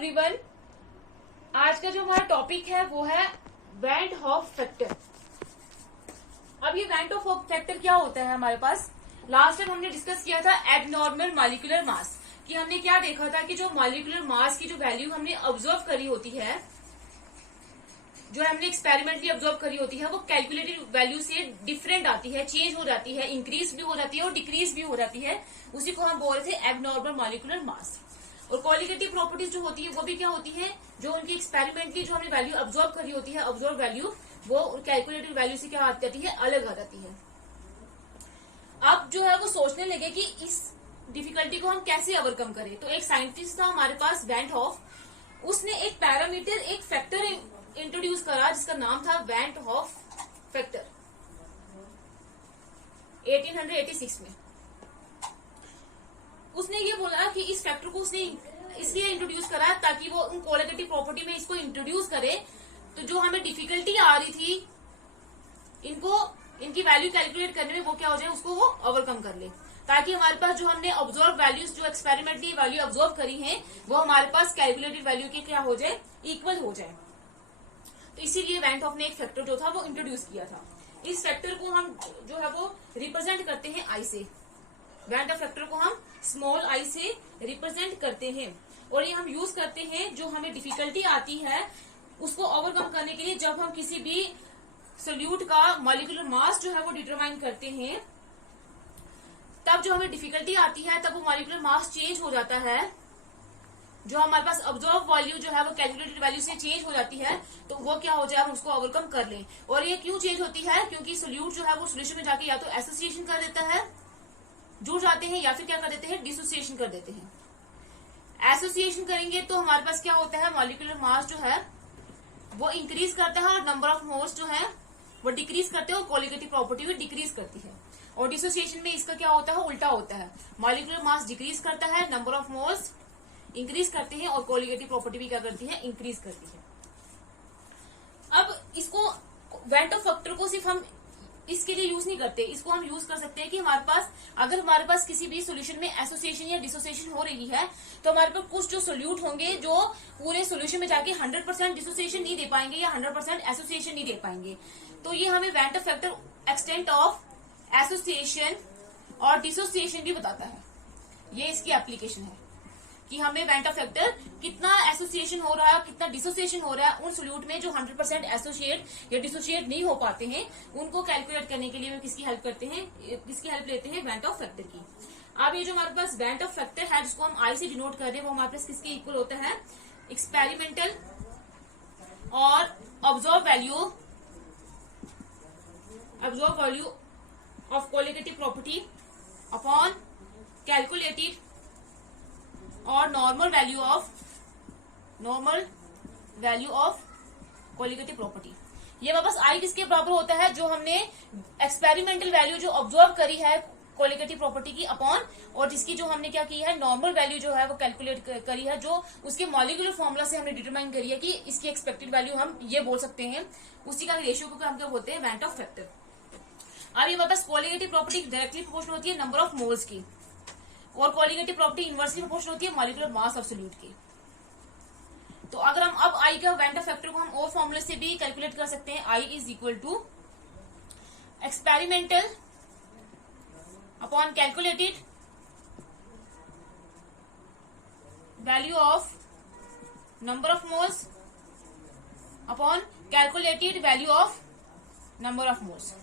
Everyone, आज का जो हमारा टॉपिक है वो है वैन हॉफ फैक्टर। अब ये वैन हॉफ फैक्टर क्या होता है हमारे पास, लास्ट टाइम हमने डिस्कस किया था एबनॉर्मल मॉलिक्यूलर मास कि हमने क्या देखा था कि जो मॉलिक्यूलर मास की जो वैल्यू हमने ऑब्जर्व करी होती है, जो हमने एक्सपेरिमेंटली ऑब्जर्व करी होती है, वो कैलकुलेटेड वैल्यू से डिफरेंट आती है, चेंज हो जाती है, इंक्रीज भी हो जाती है और डिक्रीज भी हो जाती है। उसी को हम बोल रहे थे एबनॉर्मल मॉलिक्यूलर मास। और क्वालिटेटिव प्रॉपर्टीज जो होती है वो भी क्या होती है, जो उनकी एक्सपेरिमेंटली जो हमने वैल्यू ऑब्जर्व करी होती है, ऑब्जर्व वैल्यू, वो कैलकुलेटेड वैल्यू से क्या आ जाती है, अलग आ जाती है। अब जो है वो सोचने लगे कि इस डिफिकल्टी को हम कैसे ओवरकम करें। तो एक साइंटिस्ट था हमारे पास वैन हॉफ, उसने एक पैरामीटर, एक फैक्टर इंट्रोड्यूस करा जिसका नाम था वैन हॉफ फैक्टर 1886 में। उसने ये बोला कि इस फैक्टर को उसने इसलिए इंट्रोड्यूस करा ताकि वो उन क्वालिटेटिव प्रॉपर्टी में इसको इंट्रोड्यूस करे, तो जो हमें डिफिकल्टी आ रही थी इनकी वैल्यू कैलकुलेट करने में, वो क्या हो जाए, उसको वो ओवरकम कर ले, ताकि हमारे पास जो हमने ऑब्जर्व वैल्यूज, जो एक्सपेरिमेंटली वैल्यू ऑब्जर्व करी है, वो हमारे पास कैलकुलेटेड वैल्यू के क्या हो जाए, इक्वल हो जाए। तो इसीलिए वैन हॉफ ने एक फैक्टर जो था वो इंट्रोड्यूस किया था। इस फैक्टर को हम जो है वो रिप्रेजेंट करते हैं आई से। वैन हॉफ फैक्टर को हम स्मॉल आई से रिप्रेजेंट करते हैं, और ये हम यूज करते हैं जो हमें डिफिकल्टी आती है उसको ओवरकम करने के लिए। जब हम किसी भी सोल्यूट का मॉलिक्यूलर मास जो है वो डिटरमाइन करते हैं, तब जो हमें डिफिकल्टी आती है, तब वो मॉलिक्यूलर मास चेंज हो जाता है, जो हमारे पास ऑब्जर्व वैल्यू जो है वो कैलकुलेटेड वैल्यू से चेंज हो जाती है, तो वो क्या हो जाए, हम उसको ओवरकम कर लें। और ये क्यों चेंज होती है, क्योंकि सोल्यूट जो है वो सोल्यूशन में जाके या तो एसोसिएशन कर देता है, जुड़ जाते हैं, या फिर क्या कर देते हैं, डिसोसिएशन कर देते हैं। एसोसिएशन करेंगे तो हमारे पास क्या होता है, मॉलिक्यूलर मास जो है वो इंक्रीज करता है और नंबर ऑफ मोल्स जो है वो डिक्रीज करते हैं, और क्वालिटेटिव प्रॉपर्टी भी डिक्रीज करती है। और डिसोसिएशन में इसका क्या होता है, उल्टा होता है, मॉलिक्यूलर मास डिक्रीज करता है, नंबर ऑफ मोल्स इंक्रीज करते हैं, और क्वालिटेटिव प्रॉपर्टी भी क्या करती है, इंक्रीज करती है। अब इसको वैन हॉफ फैक्टर को सिर्फ हम इसके लिए यूज नहीं करते, इसको हम यूज कर सकते हैं कि हमारे पास, अगर हमारे पास किसी भी सॉल्यूशन में एसोसिएशन या डिसोसिएशन हो रही है, तो हमारे पास कुछ जो सोल्यूट होंगे जो पूरे सॉल्यूशन में जाके 100% डिसोसिएशन नहीं दे पाएंगे या 100% एसोसिएशन नहीं दे पाएंगे। तो ये हमें van't Hoff factor extent of association और डिसोसिएशन भी बताता है। ये इसकी एप्लीकेशन है कि हमें वैन हॉफ फैक्टर कितना एसोसिएशन हो रहा है, कितना डिसोसिएशन हो रहा है उन सोल्यूट में जो 100% एसोसिएट या डिसोसिएट नहीं हो पाते हैं, उनको कैलकुलेट करने के लिए हम किसकी हेल्प करते हैं, किसकी हेल्प लेते हैं, वैन हॉफ फैक्टर की। अब ये जो हमारे पास वैन हॉफ फैक्टर है, जिसको हम आई से डिनोट कर रहे हैं, वो हमारे पास किसके इक्वल होता है, एक्सपेरिमेंटल और observe value of qualitative property upon calculated और normal value of qualitative property. ये वापस आई किसके बराबर होता है, जो हमने एक्सपेरिमेंटल वैल्यू जो ऑब्जर्व करी है क्वालिटेटिव प्रॉपर्टी की अपॉन, और जिसकी जो हमने क्या की है, नॉर्मल वैल्यू जो है वो कैलकुलेट करी है, जो उसके मॉलिक्यूलर फॉर्मूला से हमने डिटरमाइन करी है कि इसकी एक्सपेक्टेड वैल्यू हम ये बोल सकते हैं, उसी का रेशियो को हम क्या बोलते हैं, वैन हॉफ फैक्टर। अब ये वापस क्वालिटेटिव प्रॉपर्टी डायरेक्टली प्रोपोर्शनल होती है नंबर ऑफ मोल्स की, और क्वालिटेटिव प्रॉपर्टी इनवर्सली प्रोपोर्शनल होती है मॉलिक्यूलर मास ऑफ सोल्यूट की। तो अगर हम अब आई का वैन हॉफ फैक्टर को हम और फॉर्मूले से भी कैलकुलेट कर सकते हैं, i is equal to experimental upon calculated value of number of moles upon calculated value of number of moles.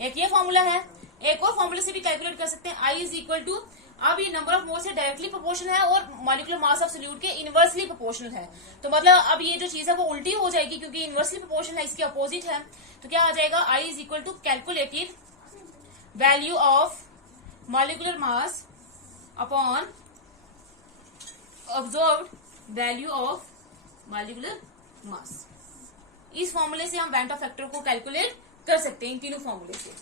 एक ये फॉर्मूला है, एक और फॉर्मूले से भी कैलकुलेट कर सकते हैं, आई इज इक्वल टू, अब ये नंबर ऑफ मोल्स से डायरेक्टली प्रोपोर्शनल है और मॉलिक्यूलर मास ऑफ सोल्यूट के इनवर्सली प्रोपोर्शनल है। तो मतलब अब ये जो चीज है वो उल्टी हो जाएगी, क्योंकि इनवर्सली प्रोपोर्शनल है, इसके अपोजिट है। तो क्या आ जाएगा, i is equal to calculated value of molecular mass upon observed value of molecular mass. इस फॉर्मूले से हम वैन हॉफ फैक्टर को कैलकुलेट कर सकते हैं, इन तीनों फॉर्मूले से।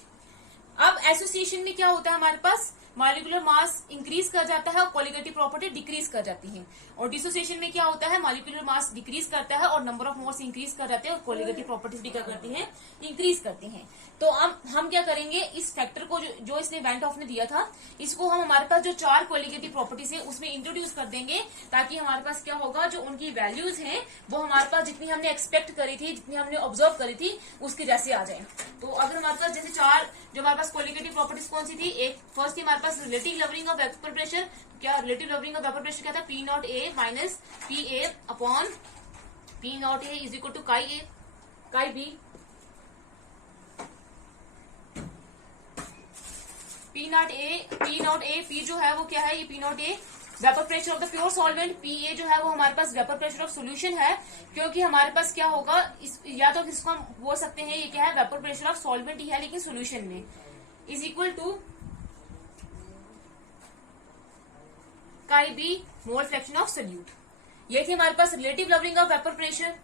अब एसोसिएशन में क्या होता है हमारे पास, मॉलिक्यूलर मास इंक्रीज कर जाता है और कोलिगेटिव प्रॉपर्टी डिक्रीज कर जाती है। और डिसोसिएशन में क्या होता है, मॉलिक्यूलर मास डिक्रीज करता है और नंबर ऑफ मोल्स इंक्रीज कर जाते हैं और कोलिगेटिव प्रॉपर्टीज भी क्या करती हैं, इंक्रीज करती हैं। तो हम क्या करेंगे, इस फैक्टर को जो इसने वैन हॉफ ने दिया था, इसको हम हमारे पास जो 4 कोलिगेटिव प्रॉपर्टीज है उसमें इंट्रोड्यूस कर देंगे, ताकि हमारे पास क्या होगा, जो उनकी वैल्यूज हैं वो हमारे पास जितनी हमने एक्सपेक्ट करी थी, जितनी हमने ऑब्जर्व करी थी, उसके जैसे आ जाए। तो अगर हमारे पास जैसे 4 जो हमारे पास कोलिगेटिव प्रॉपर्टीज कौन सी थी, एक फर्स्ट थी हमारे पास relative lowering of vapour pressure. क्या relative lowering of vapour pressure क्या था, P not A minus P A upon P not A is equal to chi A chi B. P not A P जो है वो क्या है, ये P not A vapour pressure of the pure solvent, P A जो है वो हमारे पास वेपर प्रेशर ऑफ सोल्यूशन है, क्योंकि हमारे पास क्या होगा, या तो इसको हम बोल सकते हैं ये क्या है, वेपर प्रेशर ऑफ सॉल्वेंट ही है लेकिन सोल्यूशन में, is equal to chi B mole fraction of solute. ये थी हमारे पास relative lowering of vapour pressure.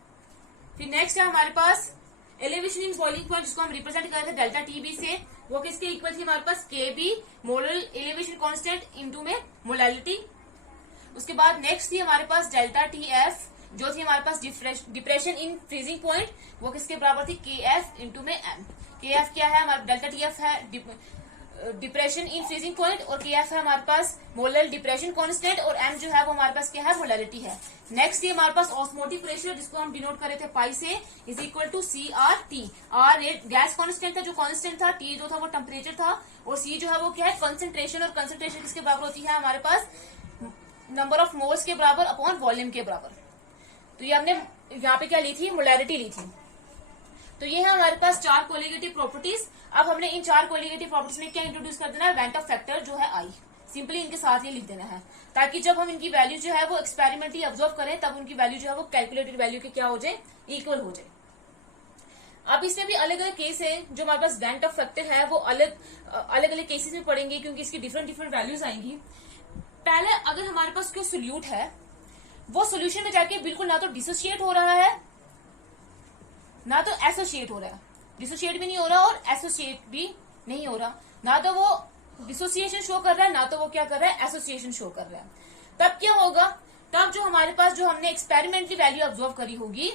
फिर नेक्स्ट है हमारे पास एलिवेशन इन बॉइलिंग पॉइंट, जिसको हम रिप्रेजेंट कर रहे थे डेल्टा टीबी से, वो किसके इक्वल थी हमारे पास, K B molar elevation constant into में मोलैलिटी। उसके बाद नेक्स्ट थी हमारे पास डेल्टा टी एफ, जो थी हमारे पास डिप्रेशन इन फ्रीजिंग पॉइंट, वो किसके बराबर थी, के एफ इंटू में एम। के एफ क्या है हमारा, डेल्टा टी एफ है डिप्रेशन इन फ्रीजिंग पॉइंट, और के एफ है हमारे पास मोलर डिप्रेशन कांस्टेंट, और एम जो है वो हमारे पास क्या है, मोलैलिटी है। नेक्स्ट ये हमारे पास ऑस्मोटिक प्रेशर, जिसको हम डिनोट कर रहे थे पाई से, is equal to C R T. R gas constant था जो कांस्टेंट था, टी जो था वो टेम्परेचर था, और सी जो है वो क्या है, कंसंट्रेशन। और कंसंट्रेशन किसके बराबर होती है हमारे पास, नंबर ऑफ मोल्स के बराबर अपॉन वॉल्यूम के बराबर। तो ये हमने यहाँ पे क्या ली थी, मोलैरिटी ली थी। तो ये है हमारे पास 4 कोलिगेटिव प्रॉपर्टीज। अब हमने इन 4 कोलिगेटिव प्रॉपर्टीज में क्या इंट्रोड्यूस कर देना है, वेंट ऑफ फैक्टर जो है आई, सिंपली इनके साथ ये लिख देना है, ताकि जब हम इनकी वैल्यू जो है वो एक्सपेरिमेंटली ऑब्जर्व करें, तब उनकी वैल्यू जो है वो कैलकुलेटेड वैल्यू के क्या हो जाए, इक्वल हो जाए। अब इसमें भी अलग अलग केस है, जो हमारे पास वेंट ऑफ फैक्टर है वो अलग अलग केसेस में पड़ेंगे, क्योंकि इसकी डिफरेंट वैल्यूज आएंगी। पहले अगर हमारे पास कोई सोल्यूट है, वो सोल्यूशन में जाके बिल्कुल ना तो डिसोशिएट हो रहा है ना तो एसोसिएट हो रहा है, डिसोशिएट भी नहीं हो रहा और एसोसिएट भी नहीं हो रहा, ना तो वो डिसोसिएशन शो कर रहा है ना तो वो क्या कर रहा है, एसोसिएशन शो कर रहा है। तब क्या होगा, तब जो हमारे पास जो हमने एक्सपेरिमेंटली वैल्यू ऑब्जर्व करी होगी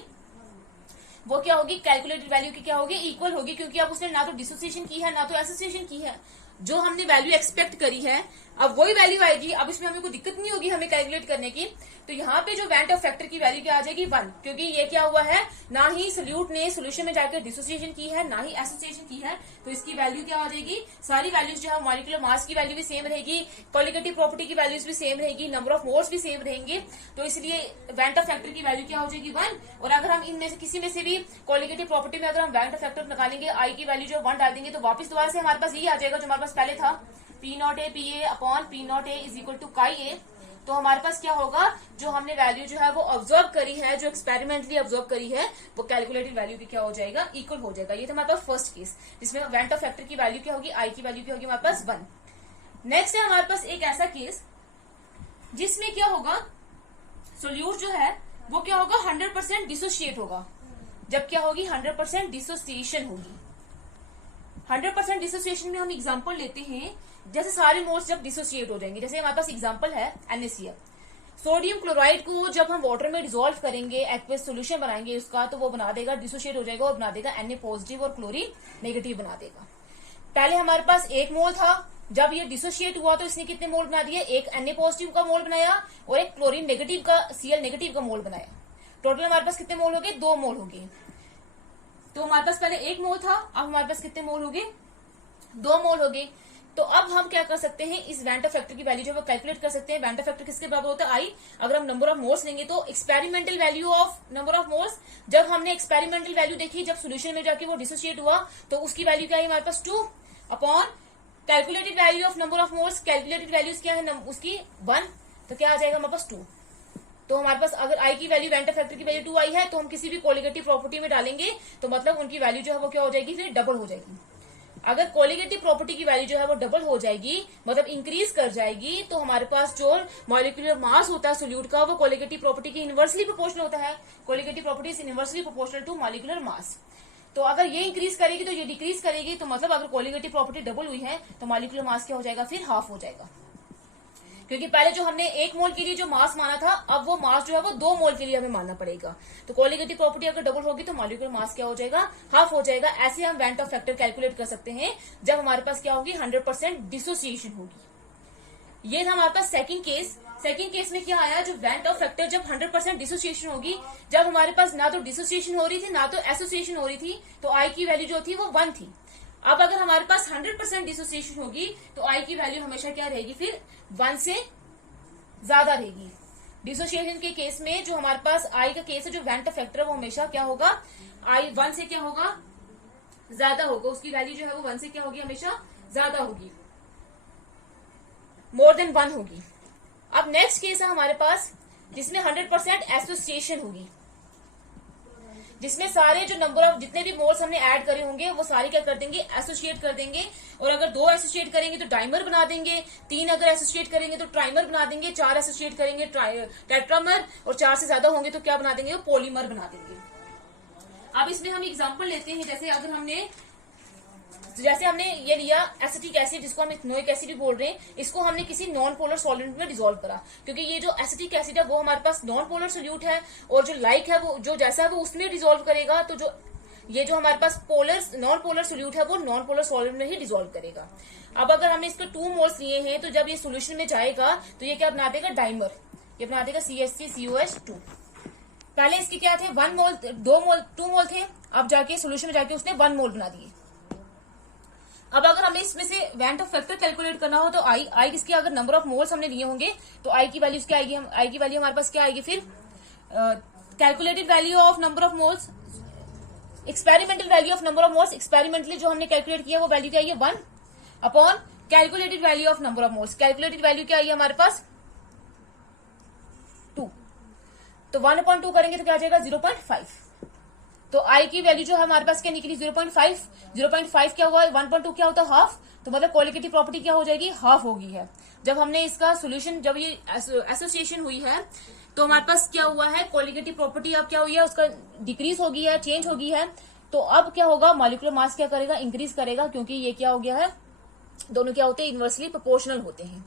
वो क्या होगी, कैलकुलेटेड वैल्यू की क्या होगी, इक्वल होगी, क्योंकि अब उसने ना तो डिसोसिएशन की है ना तो एसोसिएशन की है। जो हमने वैल्यू एक्सपेक्ट करी है अब वही वैल्यू आएगी, अब इसमें हमें कोई दिक्कत नहीं होगी हमें कैलकुलेट करने की। तो यहाँ पे जो वेंट ऑफ फैक्टर की वैल्यू क्या आ जाएगी, 1, क्योंकि ये क्या हुआ है, ना ही सोल्यूट ने सोल्यूशन में जाकर डिसोसिएशन की है ना ही एसोसिएशन की है, तो इसकी वैल्यू क्या आ जाएगी, सारी वैल्यूज जो है मॉलिक्यूलर मास की वैल्यू भी सेम रहेगी, कोलिगेटिव प्रॉपर्टी की वैल्यूज भी सेम रहेगी, नंबर ऑफ मोल्स भी सेम रहेंगे। तो इसलिए वेंट ऑफ फैक्टर की वैल्यू क्या हो जाएगी, 1। और अगर हम इनमें से किसी में से भी कोलिगेटिव प्रॉपर्टी में अगर हम वेंट ऑफ फैक्टर निकालेंगे, आई की वैल्यू जो 1 डाल देंगे, तो वापस दोबारा से हमारे पास यही आ जाएगा जो हमारे पास पहले था, P not A P A upon P not A is equal to chi A. तो हमारे पास क्या होगा, जो हमने वैल्यू जो है वो ऑब्जर्व करी है, जो एक्सपेरिमेंटली ऑब्जर्व करी है, वो कैलकुलेटेड वैल्यू की क्या हो जाएगा, इक्वल हो जाएगा। ये था हमारे पास फर्स्ट केस, जिसमें वेंट ऑफ फैक्टर की वैल्यू क्या होगी, आई की वैल्यू क्या होगी हमारे पास 1। नेक्स्ट है हमारे पास एक ऐसा केस जिसमें क्या होगा, सोल्यूट जो है वो क्या होगा, 100% डिसोशिएट होगा। जब क्या होगी, 100% डिसोसिएशन होगी। 100% डिसोसिएशन में हम एग्जांपल लेते हैं, जैसे सारे मोल्स जब डिसोसिएट हो जाएंगे, जैसे हमारे पास एग्जांपल है NaCl, सोडियम क्लोराइड को जब हम वाटर में डिसॉल्व करेंगे, एक्वस सोल्यूशन बनाएंगे उसका, तो वो बना देगा, डिसोशिएट हो जाएगा और बना देगा Na पॉजिटिव और क्लोरीन नेगेटिव बना देगा। पहले हमारे पास 1 मोल था, जब ये डिसोशिएट हुआ तो इसने कितने मोल बना दिए, एक Na पॉजिटिव का मोल बनाया और एक क्लोरीन नेगेटिव का Cl नेगेटिव का मोल बनाया। टोटल हमारे पास कितने मोल हो गए, 2 मोल हो गए। तो हमारे पास पहले 1 मोल था, अब हमारे पास कितने मोल हो गए, 2 मोल हो गए। तो अब हम क्या कर सकते हैं, इस वेंट ऑफ फैक्टर की वैल्यू जो है वो कैलकुलेट कर सकते हैं। वेंट ऑफ फैक्टर किसके बराबर होता है, आई। अगर हम नंबर ऑफ मोल्स लेंगे तो experimental value of number of moles, जब हमने एक्सपेरिमेंटल वैल्यू देखी, जब सोल्यूशन में जाके वो डिसोशिएट हुआ, तो उसकी वैल्यू क्या है हमारे पास 2 upon calculated value of number of moles, calculated values क्या है उसकी 1, तो क्या आ जाएगा हमारे पास 2। तो हमारे पास अगर आई की वैल्यू, वेंट ऑफ फैक्टर की वैल्यू 2 आई है, तो हम किसी भी कोलिगेटिव प्रॉपर्टी में डालेंगे तो मतलब उनकी वैल्यू जो है वो क्या हो जाएगी, फिर डबल हो जाएगी। अगर कोलिगेटिव प्रॉपर्टी की वैल्यू जो है वो डबल हो जाएगी, मतलब इंक्रीज कर जाएगी, तो हमारे पास जो मॉलिक्यूलर मास होता है सोल्यूट का, वो कोलिगेटिव प्रॉपर्टी की इनवर्सली प्रोपोर्शनल होता है। Colligative property is inversely proportional to molecular mass. तो अगर ये इंक्रीज करेगी तो ये डिक्रीज करेगी, तो मतलब अगर कोलिगेटिव प्रॉपर्टी डबल हुई है तो मॉलिक्यूलर मास क्या हो जाएगा, फिर हाफ हो जाएगा। क्योंकि पहले जो हमने 1 मोल के लिए जो मास माना था, अब वो मास जो है वो 2 मोल के लिए हमें मानना पड़ेगा। तो कोलिगेटिव प्रॉपर्टी अगर डबल होगी तो मॉलिक्यूलर मास क्या हो जाएगा, हाफ हो जाएगा। ऐसे हम वेंट ऑफ फैक्टर कैलकुलेट कर सकते हैं जब हमारे पास क्या होगी, 100% डिसोसिएशन होगी। ये था हमारे पास सेकंड केस। सेकंड केस में क्या आया, जो वेंट ऑफ फैक्टर जब 100% डिसोसिएशन होगी, जब हमारे पास ना तो डिसोसिएशन हो रही थी ना तो एसोसिएशन हो रही थी, तो आई की वैल्यू जो थी वो 1 थी। अब अगर हमारे पास 100% डिसोसिएशन होगी तो आई की वैल्यू हमेशा क्या रहेगी, फिर 1 से ज्यादा रहेगी। डिसोसिएशन के केस में जो हमारे पास आई का केस है, जो वेंट ऑफ फैक्टर वो हमेशा क्या होगा, आई 1 से क्या होगा, ज्यादा होगा। उसकी वैल्यू जो है वो 1 से क्या होगी, हमेशा ज्यादा होगी, मोर देन 1 होगी। अब नेक्स्ट केस है हमारे पास जिसमें 100% एसोसिएशन होगी, जिसमें सारे जो नंबर ऑफ जितने भी मोल्स हमने ऐड करे होंगे वो सारे क्या कर देंगे, एसोसिएट कर देंगे। और अगर 2 एसोसिएट करेंगे तो डाइमर बना देंगे, 3 अगर एसोसिएट करेंगे तो ट्राइमर बना देंगे, 4 एसोसिएट करेंगे टेट्रामर, और 4 से ज्यादा होंगे तो क्या बना देंगे, वो पॉलीमर बना देंगे। अब इसमें हम एग्जांपल लेते हैं, जैसे हमने ये लिया एसिटिक एसिड, जिसको हम इथेनोइक एसिड भी बोल रहे हैं, इसको हमने किसी नॉन पोलर सॉल्वेंट में डिसॉल्व करा, क्योंकि ये जो एसिटिक एसिड है वो हमारे पास नॉन पोलर सोल्यूट है, और जो लाइक है वो जो जैसा है वो उसमें डिसॉल्व करेगा। तो जो ये जो हमारे पास नॉन पोलर सोल्यूट है वो नॉन पोलर सॉल्वेंट में ही डिसॉल्व करेगा। अब अगर हमने इसके 2 मोल्स लिए हैं तो जब ये सोल्यूशन में जाएगा तो ये क्या बना देगा, डाइमर, ये बना देगा CH3COH2। पहले इसके क्या थे, 1 मोल 2 मोल थे, अब जाके सोल्यूशन में जाके उसने 1 मोल बना दिए। अब अगर हमें इसमें से वेंट ऑफ फैक्टर कैलकुलेट करना हो तो आई किसकी, अगर नंबर ऑफ मोल्स हमने लिए होंगे तो आई की वैल्यू क्या आएगी, आई की वैल्यू हमारे पास क्या आएगी, फिर calculated value of number of moles, experimental value of number of moles, experimentally जो हमने कैलकुलेट किया वो वैल्यू क्या आई है, 1 upon calculated value of number of moles. Calculated value क्या आई है हमारे पास, 2, तो 1/2 करेंगे तो क्या आ जाएगा, 0.5। तो आई की वैल्यू जो है हमारे पास क्या निकली, 0.5। 0.5 क्या हुआ, 1/2 क्या होता है, हाफ। तो मतलब कोलिगेटिव प्रॉपर्टी क्या हो जाएगी, हाफ होगी है। जब हमने इसका सोल्यूशन, जब ये एसोसिएशन हुई है तो हमारे पास क्या हुआ है, कोलिगेटिव प्रॉपर्टी अब क्या हुई है, उसका डिक्रीज हो गई है, चेंज हो गई है। तो अब क्या होगा, मॉलिक्यूलर मास क्या करेगा, इंक्रीज करेगा, क्योंकि ये क्या हो गया है, दोनों क्या होते हैं, इनवर्सली प्रोपोर्शनल होते हैं।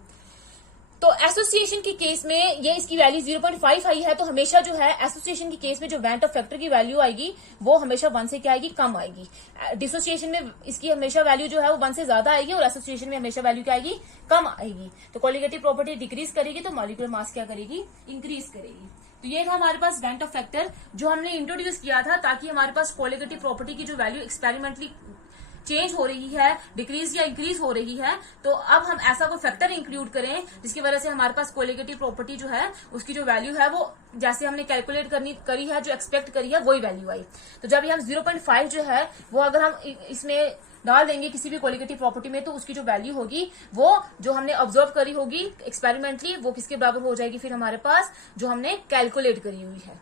तो एसोसिएशन के केस में ये इसकी वैल्यू 0.5 आई है, तो हमेशा जो है एसोसिएशन के केस में जो वेंट ऑफ फैक्टर की वैल्यू आएगी वो हमेशा 1 से क्या आएगी, कम आएगी। डिसोसिएशन में इसकी हमेशा वैल्यू जो है वो 1 से ज्यादा आएगी, और एसोसिएशन में हमेशा वैल्यू क्या आएगी, कम आएगी। तो कोलिगेटिव प्रॉपर्टी डिक्रीज करेगी तो मॉलिक्यूलर मास क्या करेगी, इंक्रीज करेगी। तो ये था हमारे पास वेंट ऑफ फैक्टर जो हमने इंट्रोड्यूस किया था, ताकि हमारे पास कोलिगेटिव प्रॉपर्टी की जो वैल्यू एक्सपेरिमेंटली चेंज हो रही है, डिक्रीज या इंक्रीज हो रही है, तो अब हम ऐसा कोई फैक्टर इंक्लूड करें जिसकी वजह से हमारे पास कोलिगेटिव प्रॉपर्टी जो है उसकी जो वैल्यू है वो जैसे हमने कैलकुलेट करी है, जो एक्सपेक्ट करी है वही वैल्यू आई। तो जब ये हम 0.5 जो है वो अगर हम इसमें डाल देंगे किसी भी कोलिगेटिव प्रॉपर्टी में, तो उसकी जो वैल्यू होगी वो जो हमने ऑब्जर्व करी होगी एक्सपेरिमेंटली वो किसके बराबर हो जाएगी, फिर हमारे पास जो हमने कैलकुलेट करी हुई है।